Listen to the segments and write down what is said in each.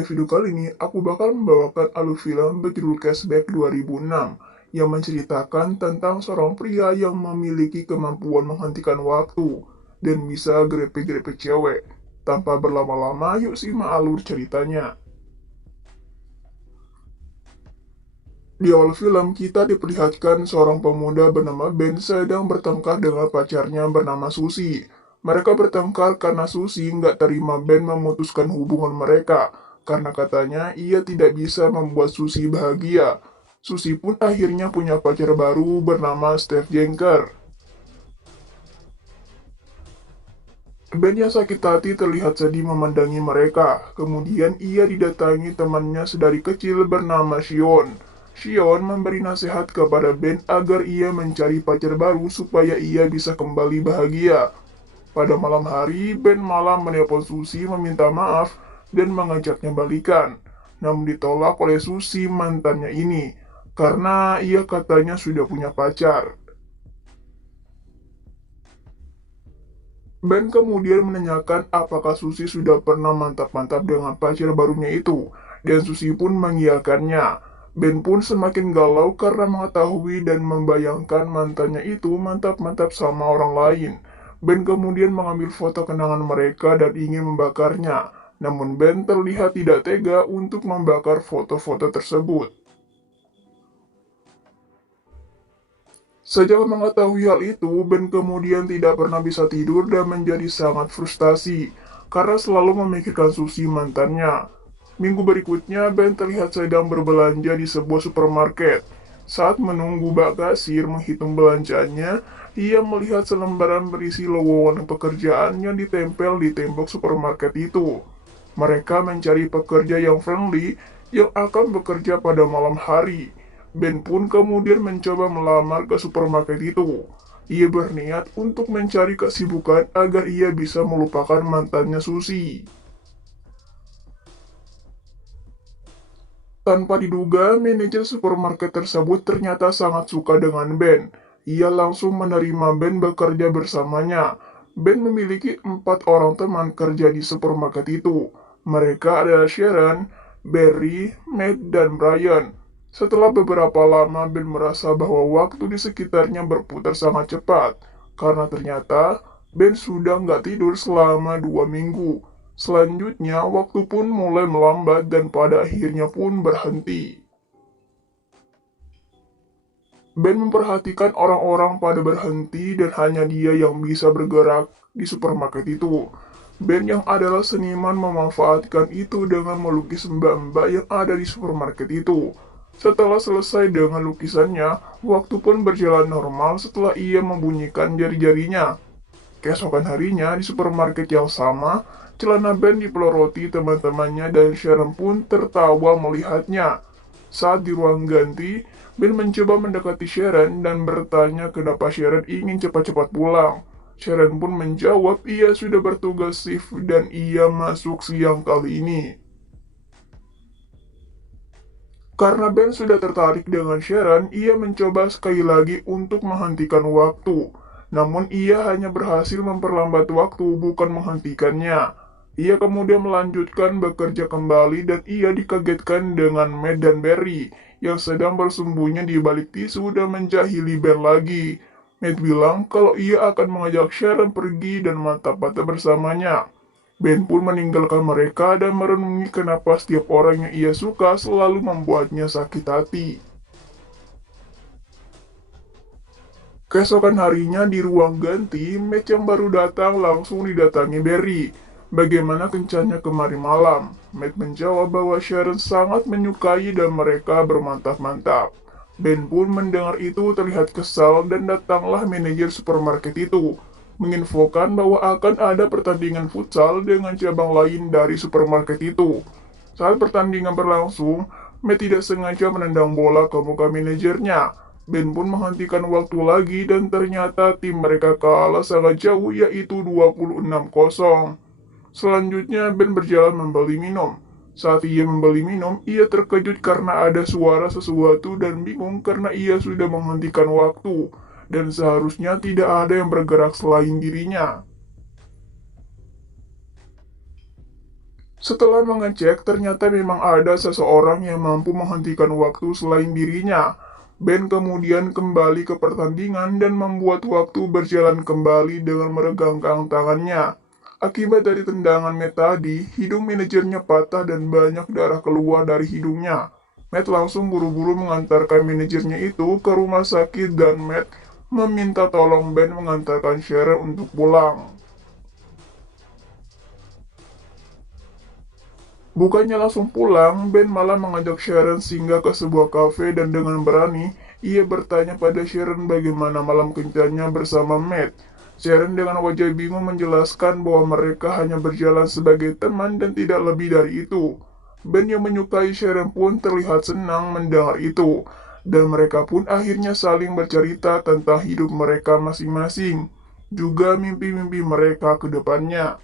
Pada video kali ini, aku bakal membawakan alur film berjudul Cashback 2006 yang menceritakan tentang seorang pria yang memiliki kemampuan menghentikan waktu dan bisa grepe-grepe cewek. Tanpa berlama-lama, yuk simak alur ceritanya. Di awal film, kita diperlihatkan seorang pemuda bernama Ben sedang bertengkar dengan pacarnya bernama Susi. Mereka bertengkar karena Susi nggak terima Ben memutuskan hubungan mereka, karena katanya ia tidak bisa membuat Susi bahagia. Susi pun akhirnya punya pacar baru bernama Steve Jenker. Ben yang sakit hati terlihat sedih memandangi mereka. Kemudian ia didatangi temannya sedari kecil bernama Shion. Shion memberi nasihat kepada Ben agar ia mencari pacar baru supaya ia bisa kembali bahagia. Pada malam hari, Ben malah menelpon Susi meminta maaf dan mengajaknya balikan. Namun ditolak oleh Susi mantannya ini, karena ia katanya sudah punya pacar. Ben kemudian menanyakan apakah Susi sudah pernah mantap-mantap dengan pacar barunya itu, dan Susi pun mengiyakannya. Ben pun semakin galau karena mengetahui dan membayangkan mantannya itu mantap-mantap sama orang lain. Ben kemudian mengambil foto kenangan mereka dan ingin membakarnya, namun Ben terlihat tidak tega untuk membakar foto-foto tersebut. Sejak mengetahui hal itu, Ben kemudian tidak pernah bisa tidur dan menjadi sangat frustasi karena selalu memikirkan Susi mantannya. Minggu berikutnya, Ben terlihat sedang berbelanja di sebuah supermarket. Saat menunggu Mbak Kasir menghitung belanjanya, ia melihat selembaran berisi lowongan pekerjaan yang ditempel di tembok supermarket itu. Mereka mencari pekerja yang friendly yang akan bekerja pada malam hari. Ben pun kemudian mencoba melamar ke supermarket itu. Ia berniat untuk mencari kesibukan agar ia bisa melupakan mantannya Susi. Tanpa diduga, manajer supermarket tersebut ternyata sangat suka dengan Ben. Ia langsung menerima Ben bekerja bersamanya. Ben memiliki 4 orang teman kerja di supermarket itu. Mereka adalah Sharon, Barry, Matt, dan Brian. Setelah beberapa lama, Ben merasa bahwa waktu di sekitarnya berputar sangat cepat, karena ternyata Ben sudah nggak tidur selama 2 minggu. Selanjutnya, waktu pun mulai melambat dan pada akhirnya pun berhenti. Ben memperhatikan orang-orang pada berhenti dan hanya dia yang bisa bergerak di supermarket itu. Ben yang adalah seniman memanfaatkan itu dengan melukis mbak-mbak yang ada di supermarket itu. Setelah selesai dengan lukisannya, waktu pun berjalan normal setelah ia membunyikan jari-jarinya. Keesokan harinya, di supermarket yang sama, celana Ben dipeloroti teman-temannya dan Sharon pun tertawa melihatnya. Saat di ruang ganti, Ben mencoba mendekati Sharon dan bertanya kenapa Sharon ingin cepat-cepat pulang. Sharon pun menjawab ia sudah bertugas shift dan ia masuk siang kali ini. Karena Ben sudah tertarik dengan Sharon, ia mencoba sekali lagi untuk menghentikan waktu. Namun ia hanya berhasil memperlambat waktu, bukan menghentikannya. Ia kemudian melanjutkan bekerja kembali dan ia dikagetkan dengan Matt dan Barry yang sedang bersembunyi di balik tisu dan menjahili Ben lagi. Matt bilang kalau ia akan mengajak Sharon pergi dan mantap-mantap bersamanya. Ben pun meninggalkan mereka dan merenungi kenapa setiap orang yang ia suka selalu membuatnya sakit hati. Keesokan harinya di ruang ganti, Matt yang baru datang langsung didatangi Barry. Bagaimana kencannya kemarin malam? Matt menjawab bahwa Sharon sangat menyukai dan mereka bermantap-mantap. Ben pun mendengar itu terlihat kesal dan datanglah manajer supermarket itu menginfokan bahwa akan ada pertandingan futsal dengan cabang lain dari supermarket itu. Saat pertandingan berlangsung, Matt tidak sengaja menendang bola ke muka manajernya. Ben pun menghentikan waktu lagi dan ternyata tim mereka kalah sangat jauh yaitu 26-0. Selanjutnya Ben berjalan membeli minum. Saat ia membeli minum, ia terkejut karena ada suara sesuatu dan bingung karena ia sudah menghentikan waktu dan seharusnya tidak ada yang bergerak selain dirinya. Setelah mengecek, ternyata memang ada seseorang yang mampu menghentikan waktu selain dirinya. Ben kemudian kembali ke pertandingan dan membuat waktu berjalan kembali dengan meregangkan tangannya. Akibat dari tendangan Matt tadi, hidung manajernya patah dan banyak darah keluar dari hidungnya. Matt langsung buru-buru mengantarkan manajernya itu ke rumah sakit dan Matt meminta tolong Ben mengantarkan Sharon untuk pulang. Bukannya langsung pulang, Ben malah mengajak Sharon singgah ke sebuah kafe dan dengan berani, ia bertanya pada Sharon bagaimana malam kencannya bersama Matt. Sharon dengan wajah bingung menjelaskan bahwa mereka hanya berjalan sebagai teman dan tidak lebih dari itu. Ben yang menyukai Sharon pun terlihat senang mendengar itu, dan mereka pun akhirnya saling bercerita tentang hidup mereka masing-masing, juga mimpi-mimpi mereka ke depannya.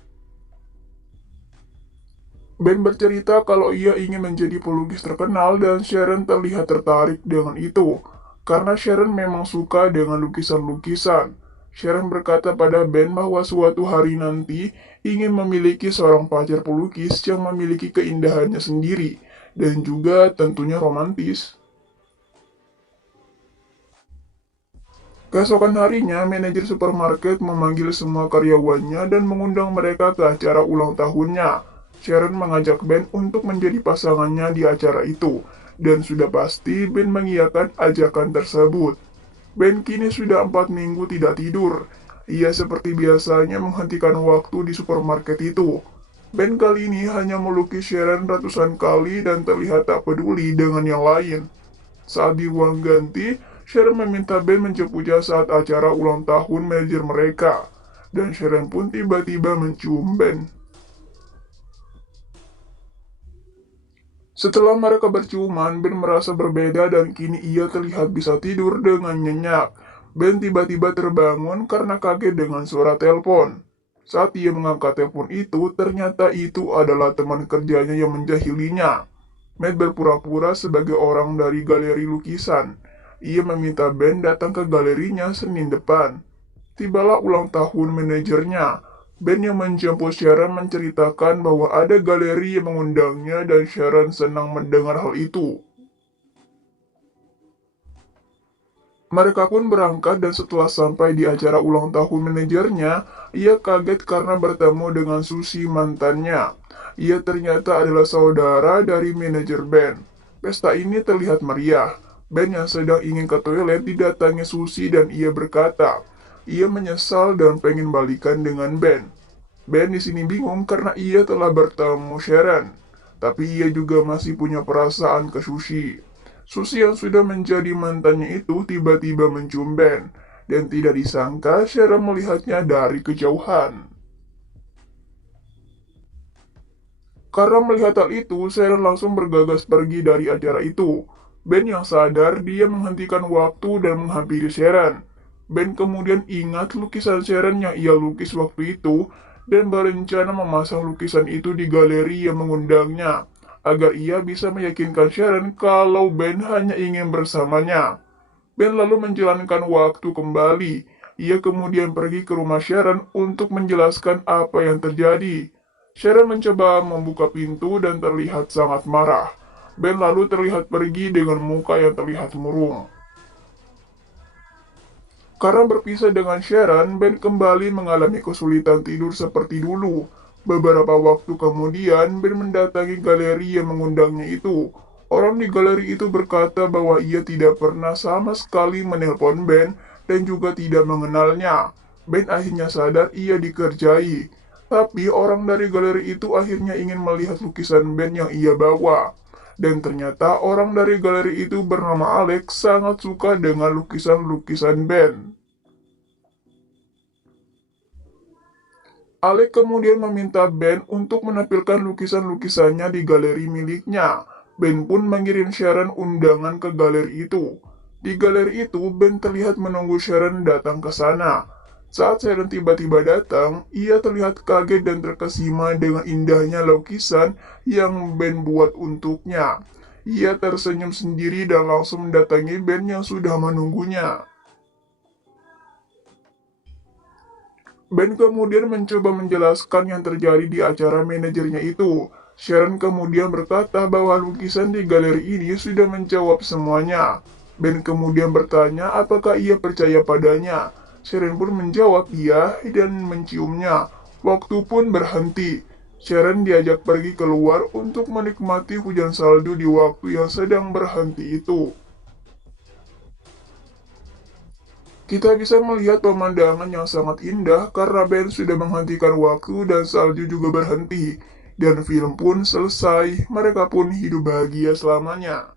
Ben bercerita kalau ia ingin menjadi pelukis terkenal dan Sharon terlihat tertarik dengan itu, karena Sharon memang suka dengan lukisan-lukisan. Sharon berkata pada Ben bahwa suatu hari nanti ingin memiliki seorang pacar pelukis yang memiliki keindahannya sendiri, dan juga tentunya romantis. Keesokan harinya, manajer supermarket memanggil semua karyawannya dan mengundang mereka ke acara ulang tahunnya. Sharon mengajak Ben untuk menjadi pasangannya di acara itu, dan sudah pasti Ben mengiyakan ajakan tersebut. Ben kini sudah 4 minggu tidak tidur. Ia seperti biasanya menghentikan waktu di supermarket itu. Ben kali ini hanya melukis Sharon ratusan kali dan terlihat tak peduli dengan yang lain. Saat di ruang ganti, Sharon meminta Ben menjemputnya saat acara ulang tahun manajer mereka. Dan Sharon pun tiba-tiba mencium Ben. Setelah mereka berciuman, Ben merasa berbeda dan kini ia terlihat bisa tidur dengan nyenyak. Ben tiba-tiba terbangun karena kaget dengan suara telepon. Saat ia mengangkat telepon itu, ternyata itu adalah teman kerjanya yang menjahilinya. Matt berpura-pura sebagai orang dari galeri lukisan. Ia meminta Ben datang ke galerinya Senin depan. Tibalah ulang tahun manajernya. Ben yang menjemput Sharon menceritakan bahwa ada galeri yang mengundangnya dan Sharon senang mendengar hal itu. Mereka pun berangkat dan setelah sampai di acara ulang tahun manajernya, ia kaget karena bertemu dengan Susie mantannya. Ia ternyata adalah saudara dari manajer Ben. Pesta ini terlihat meriah. Ben yang sedang ingin ke toilet didatangi Susie dan ia berkata, ia menyesal dan pengen balikan dengan Ben. Ben di sini bingung karena ia telah bertemu Sharon, tapi ia juga masih punya perasaan ke Susie. Susi yang sudah menjadi mantannya itu tiba-tiba mencium Ben, dan tidak disangka Sharon melihatnya dari kejauhan. Karena melihat hal itu, Sharon langsung bergegas pergi dari acara itu. Ben yang sadar, dia menghentikan waktu dan menghampiri Sharon. Ben kemudian ingat lukisan Sharon yang ia lukis waktu itu, dan berencana memasang lukisan itu di galeri yang mengundangnya, agar ia bisa meyakinkan Sharon kalau Ben hanya ingin bersamanya. Ben lalu menjalankan waktu kembali. Ia kemudian pergi ke rumah Sharon untuk menjelaskan apa yang terjadi. Sharon mencoba membuka pintu dan terlihat sangat marah. Ben lalu terlihat pergi dengan muka yang terlihat murung. Karena berpisah dengan Sharon, Ben kembali mengalami kesulitan tidur seperti dulu. Beberapa waktu kemudian, Ben mendatangi galeri yang mengundangnya itu. Orang di galeri itu berkata bahwa ia tidak pernah sama sekali menelpon Ben dan juga tidak mengenalnya. Ben akhirnya sadar ia dikerjai. Tapi orang dari galeri itu akhirnya ingin melihat lukisan Ben yang ia bawa. Dan ternyata orang dari galeri itu bernama Alex sangat suka dengan lukisan-lukisan Ben. Alex kemudian meminta Ben untuk menampilkan lukisan-lukisannya di galeri miliknya. Ben pun mengirim Sharon undangan ke galeri itu. Di galeri itu, Ben terlihat menunggu Sharon datang ke sana. Saat Sharon tiba-tiba datang, ia terlihat kaget dan terkesima dengan indahnya lukisan yang Ben buat untuknya. Ia tersenyum sendiri dan langsung mendatangi Ben yang sudah menunggunya. Ben kemudian mencoba menjelaskan yang terjadi di acara manajernya itu. Sharon kemudian berkata bahwa lukisan di galeri ini sudah menjawab semuanya. Ben kemudian bertanya apakah ia percaya padanya. Sharon pun menjawab iya dan menciumnya. Waktu pun berhenti. Sharon diajak pergi keluar untuk menikmati hujan salju di waktu yang sedang berhenti itu. Kita bisa melihat pemandangan yang sangat indah karena Ben sudah menghentikan waktu dan salju juga berhenti. Dan film pun selesai, mereka pun hidup bahagia selamanya.